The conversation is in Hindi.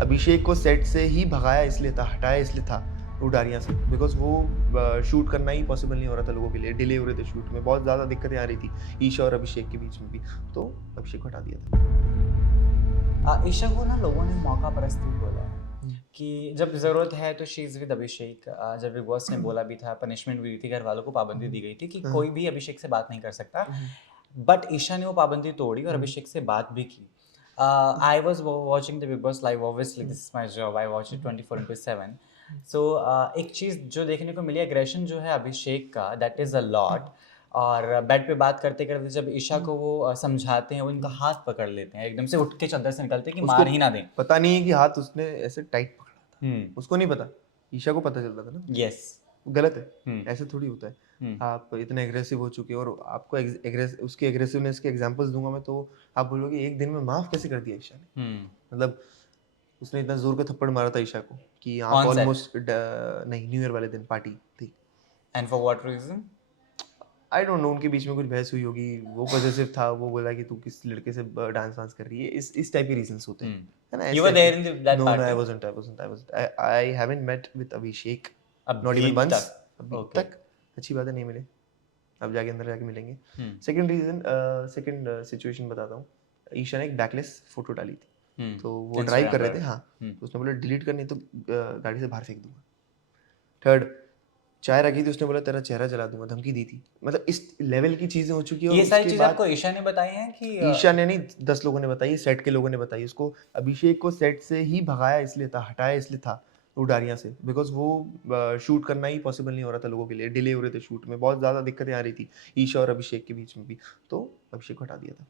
अभिषेक को सेट से ही भगाया इसलिए था, हटाया इसलिए था उडारियाँ से, बिकॉज़ वो शूट करना ही पॉसिबल नहीं हो रहा था लोगों के लिए, डिले हो रहे थे शूट में, बहुत ज़्यादा दिक्कतें आ रही थी ईशा और अभिषेक के बीच में भी, तो अभिषेक को हटा दिया था। ईशा को ना लोगों ने मौका परस्ती बोला है हुँ। कि जब ज़रूरत है तो शी इज़ विद अभिषेक। जब बिग बॉस ने बोला भी था, पनिशमेंट भी दी थी, घर वालों को पाबंदी दी गई थी कि हाँ। कोई भी अभिषेक से बात नहीं कर सकता। हुँ, बट ईशा ने वो पाबंदी तोड़ी और हुँ, अभिषेक से बात भी की। Hmm, I was watching the Bigg Boss live, obviously hmm, this is my job, I watch hmm, it 24/7। Hmm, so एक चीज़ जो देखने को मिली, एग्रेशन जो है अभिषेक का, दैट इज़ अ लॉट। और बेड पे बात करते करते जब ईशा हुँ, को वो समझाते हैं, वो इनका हुँ। हाथ पकड़ लेते हैं, एकदम से उठ के चादर से निकलते हैं कि उसको मार ही ना दें। पता नहीं है कि हाथ उसने ऐसे टाइट पकड़ा था, हुँ। उसको नहीं पता, ईशा को पता चल रहा था ना, यस। गलत है, हुँ। ऐसे थोड़ी होता है। हुँ। आप इतने एग्रेसिव हो चुके हो और आपको उसकी एग्रेसिवनेस के एग्ज़ाम्पल्स दूँगा मैं तो आप बोलोगे एक दिन में माफ़ कैसे कर दिया ईशा ने? हुँ। मतलब उसने इतना ज़ोर का थप्पड़ मारा था ईशा को कि आँख ऑन सेट। ऑलमोस्ट नहीं, न्यू ईयर वाले दिन पार्टी थी। And for what reason? I don't know उनके बीच में कुछ बहस हुई होगी, वो पॉसेसिव था, वो बोला कि तू किस लड़के से डांस वांस कर रही है, इस टाइप के रीज़न्स होते हुँ। हैं, है ना? यू ऐसे वर टाइप के। There in that no, no, party? I haven't met with Abhishek, not अभी इवन वन्स, तक? अभी ओके। तक। अच्छी बात है नहीं मिले, अब जाके अंदर जाके मिलेंगे। हुँ। सेकंड सिचुएशन बताता हूँ। ईशा ने एक बैकलेस फ़ोटो डाली थी, तो वो हुँ। ड्राइव इंस्टाग्राम कर रहे थे, पर। हाँ, हुँ। तो उसने बोला डिलीट करनी है तो गाड़ी से बाहर फेंक दूँगा। थर्ड, चाय रखी थी, उसने बोला तेरा चेहरा जला दूँगा, धमकी दी थी। मतलब इस लेवल की चीज़ें हो चुकी है और ये सारी उसके चीज़ें बाद आपको ईशा ने बताई हैं कि ईशा ने नहीं, 10 लोगों ने बताई, सेट के लोगों ने बताई उसको। अभिषेक को सेट से ही भगाया इसलिए था, हटाया इसलिए था उडारियाँ से, बिकॉज़ वो शूट करना ही पॉसिबल नहीं हो रहा था लोगों के लिए, डिले हो रहे थे शूट में, बहुत ज़्यादा दिक्कतें आ रही थी ईशा और अभिषेक के बीच में भी, तो अभिषेक को हटा दिया था।